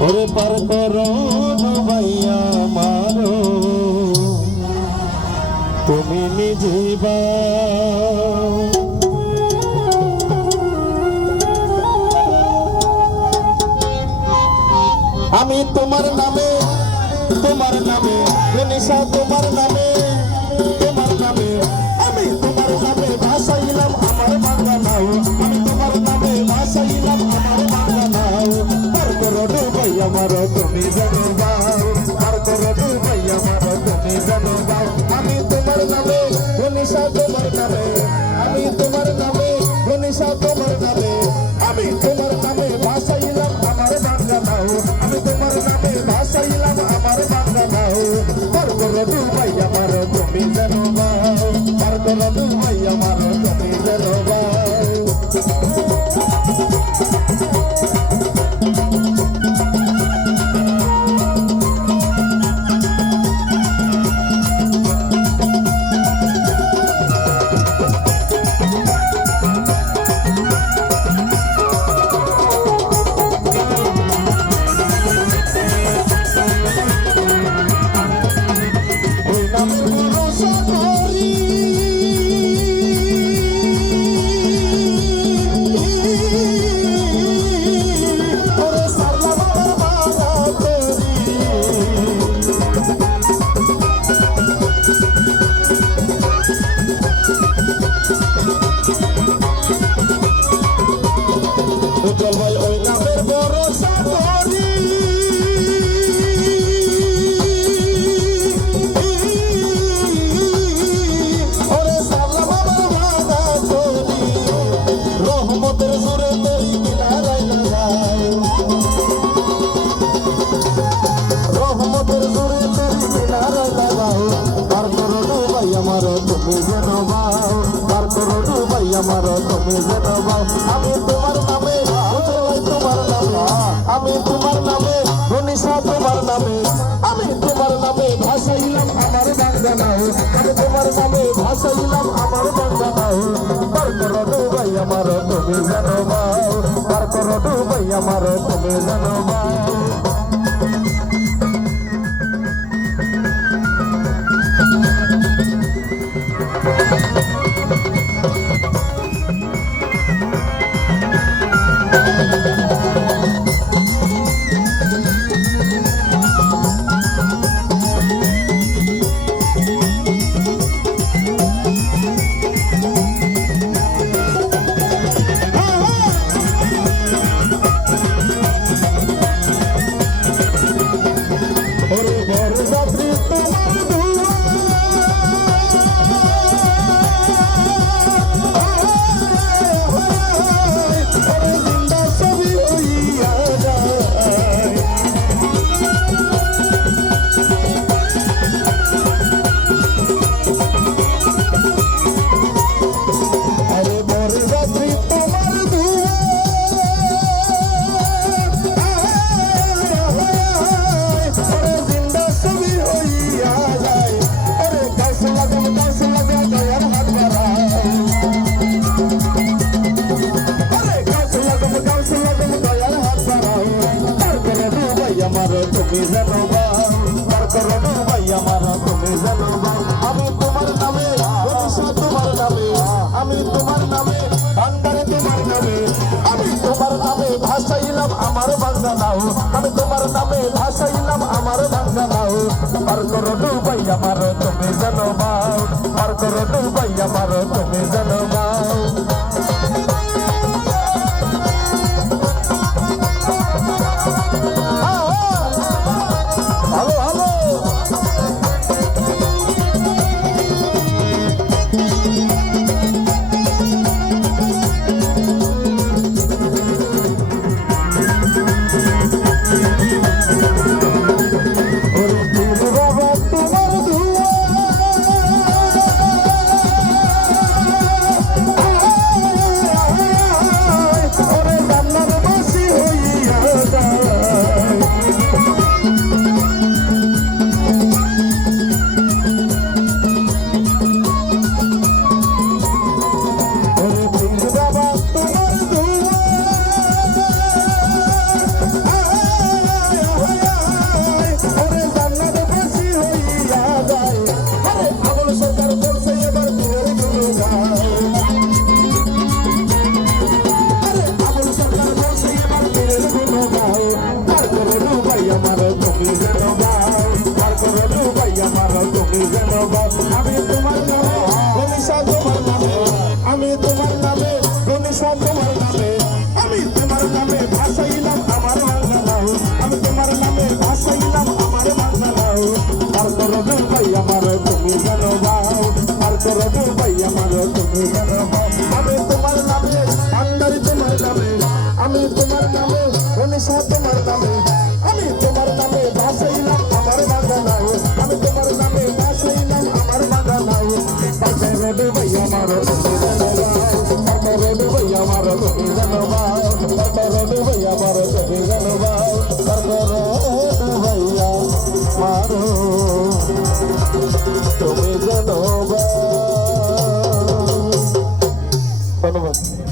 ওরে পার করো ভাইয়া মারো তুমি নিজে আমি তোমার নামে নিশা তোমার নামে আমি তোমার নামে ভাসাইলাম আমার বাংলা নাও আমি তোমার নামে ভাসাইলাম আমার বাংলা নাও পার করো ভাইয়া মারো তুমি জানো বাও পার করো ভাইয়া মারো তুমি জানো বাও আমি তোমার নামে নিশা তোমার নামে আমি তোমার নামে নিশা তোমার নামে আমি তোমার নামে ভাসাইলাম আমার বাংলা নাও আমি তোমার নামে ভাসাইলাম আমার বাংলা নাও পার করো ভাইয়া মারো তুমি জানো বাও পার করো ভাইয়া মারো তুমি জানো বাও আমার তুমি জানাও আমি তোমার নামে আমি তোমার নামে নিশা তোমার নামে আমি তোমার নামে ভাসাইলাম আমার বাংলা নাও আমি তোমার নামে ভাসাইলাম আমার বাংলা নাও পার করো ভাই আমার তুমি জানাও পার করো ভাই আমার তুমি জানাও তুমি জানো পার করো ভাই আমার তুমি জানো আমি তোমার নামে তোমার নামে আমি তোমার নামে ভান্ডারে তোমার নামে আমি তোমার নামে ভাসাইলাম আমার বাংলা নাও আমি তোমার নামে ভাসাইলাম আমার বাংলা নাও পার করো ভাই আমার তুমি জানো পার করো ভাই আমার তুমি জানো তোমার নামে ভাসাইলাম আমার বাগানাও আমি তোমার নামে ভাসাইলাম আমার বাগানাও পাশে রোডে ভাইয়া মারো তুমি জানবাও পাশে রোডে ভাইয়া মারো তুমি জানবাও পাশে রোডে ভাইয়া মারো তুমি জানবাও পাশে রোডে ভাইয়া মারো তুমি জানবাও